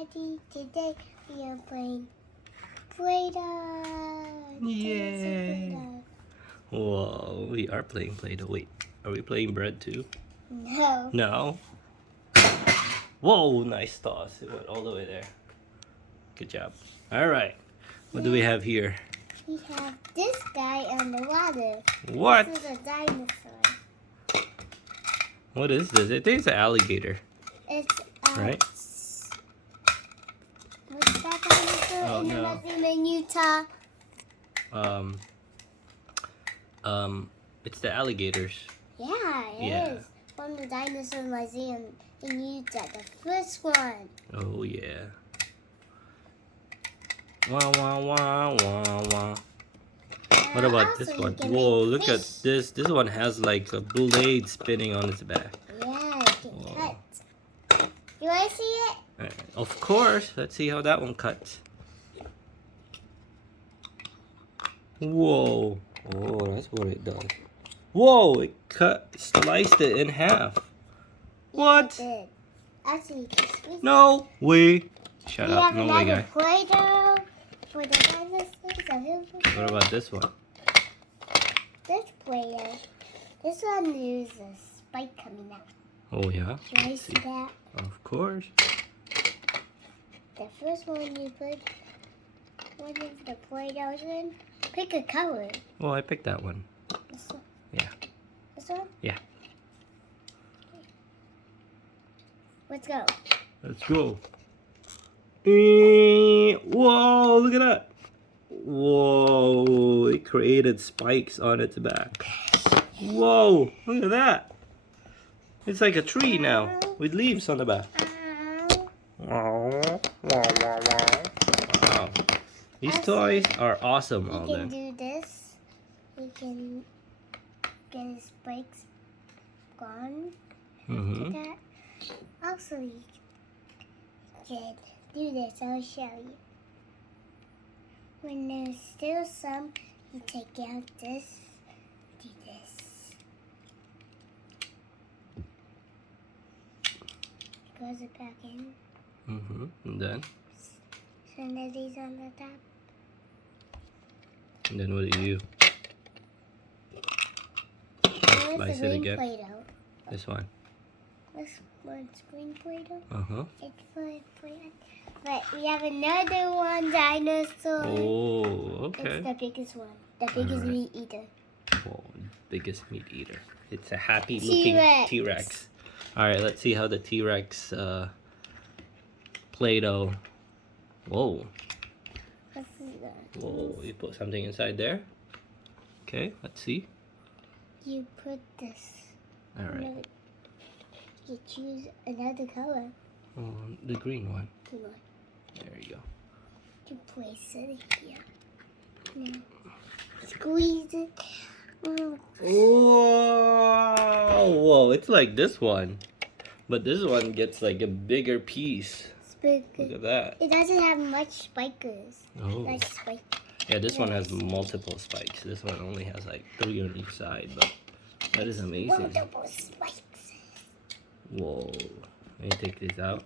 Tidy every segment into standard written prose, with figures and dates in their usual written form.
everybody. Today we are playing Play-doh. Yay! Whoa, we are playing Play-doh. Wait, are we playing bread too? No. No? Whoa, nice toss. It went all the way there. Good job. Alright, what do we have here? We have this guy on the water. What? This is a dinosaur. What is this? I think it's an alligator. It's Right? What's that dinosaur Oh, in the no. museum in Utah? It's the alligators. Yeah, it is. From the dinosaur museum in Utah, the first one. Oh yeah. Wah wah wah wah wah. What about this one? Whoa, look at this. This one has like a blade spinning on its back. Yeah, you can cut. You want to see it? Of course. Let's see how that one cuts. Whoa. Oh, that's what it does. Whoa, it sliced it in half. What? Yeah, it did. Actually, just No way. Shut we up. have No way, another guy. Play-doh for the dinosaurs. What about this one? This Play-doh. This one uses a spike coming out. Oh, yeah? Can I see that? Of course. The first one you put one of the Play-dohs in, pick a color. Oh, I picked that one. This one? Yeah. This one? Yeah. Let's go. Let's go. Whoa, look at that. Whoa, it created spikes on its back. Whoa, look at that. It's like a tree now with leaves on the back. Wow. These toys are awesome, You all can them. do this. You can get his spikes gone. Mm-hmm. That. Also, you can do this. I'll show you. When there's still some, you take out this. Do this. Goes it back in. Mm-hmm. And then Send these on the top. what do you do? There's Slice the it green again. Play-doh. This one. This one's green Play-doh. Uh-huh. It's for Play-doh. But we have another one, dinosaur. Oh, It's okay. the biggest one. The biggest Alright. meat eater. Whoa, biggest meat eater. It's a happy looking T-Rex. T-Rex. Alright, let's see how the T-Rex Play-doh. Whoa. Let's see that. Whoa, you put something inside there? Okay, let's see. You put this. Alright. You choose another color. The green one. Come on. There you go. You place it here. Now, squeeze it. Whoa, it's like this one. But this one gets like a bigger piece. Look at that. It doesn't have much spikers. Oh. Like spike. Yeah, this one has multiple spikes. This one only has like 3 on each side, but that is amazing. Multiple spikes. Whoa. Let me take these out.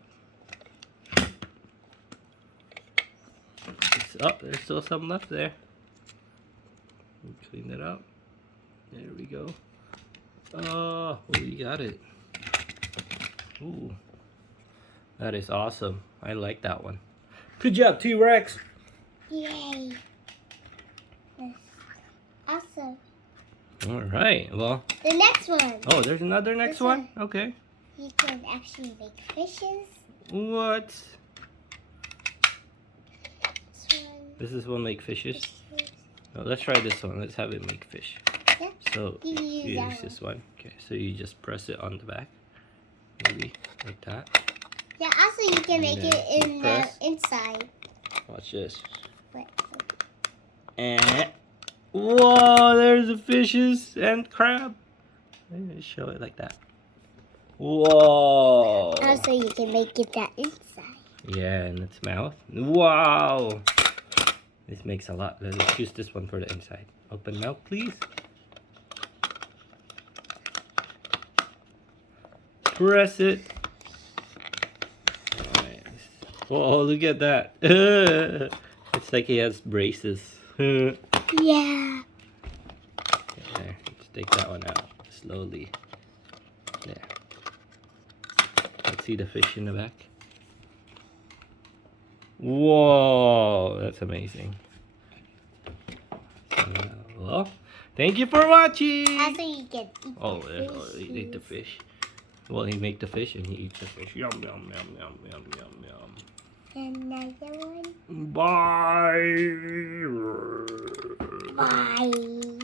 Oh, there's still some left there. Clean that up. There we go. Oh, we got it. Ooh. That is awesome. I like that one. Good job, T-Rex. Yay. That's awesome. All right. Well. The next one. Oh, there's another next This one? Okay. You can actually make fishes. What? This one. This is one make fishes. Fishes. Oh, let's try this one. Let's have it make fish. Yeah. So You can use you that use this one. Okay, so you just press it on the back. Maybe like that. Yeah, also you can make And it then in the press. inside. Watch this. But And whoa, there's the fishes and crab. Let me show it like that. Whoa. also you can make it that inside. Yeah, in its mouth. Wow. This makes a lot. Let's use this one for the inside. Open mouth, please. Press it. Alright. Oh, look at that. It's like he has braces. There, Yeah. let's take that one out slowly. There. Let's see the fish in the back. Whoa, that's amazing. Well, thank you for watching. Also, you can eat He ate the fish. Well, he make the fish and he eats the fish. Yum, yum, yum, yum, yum, yum, yum. Another one. Bye. Bye.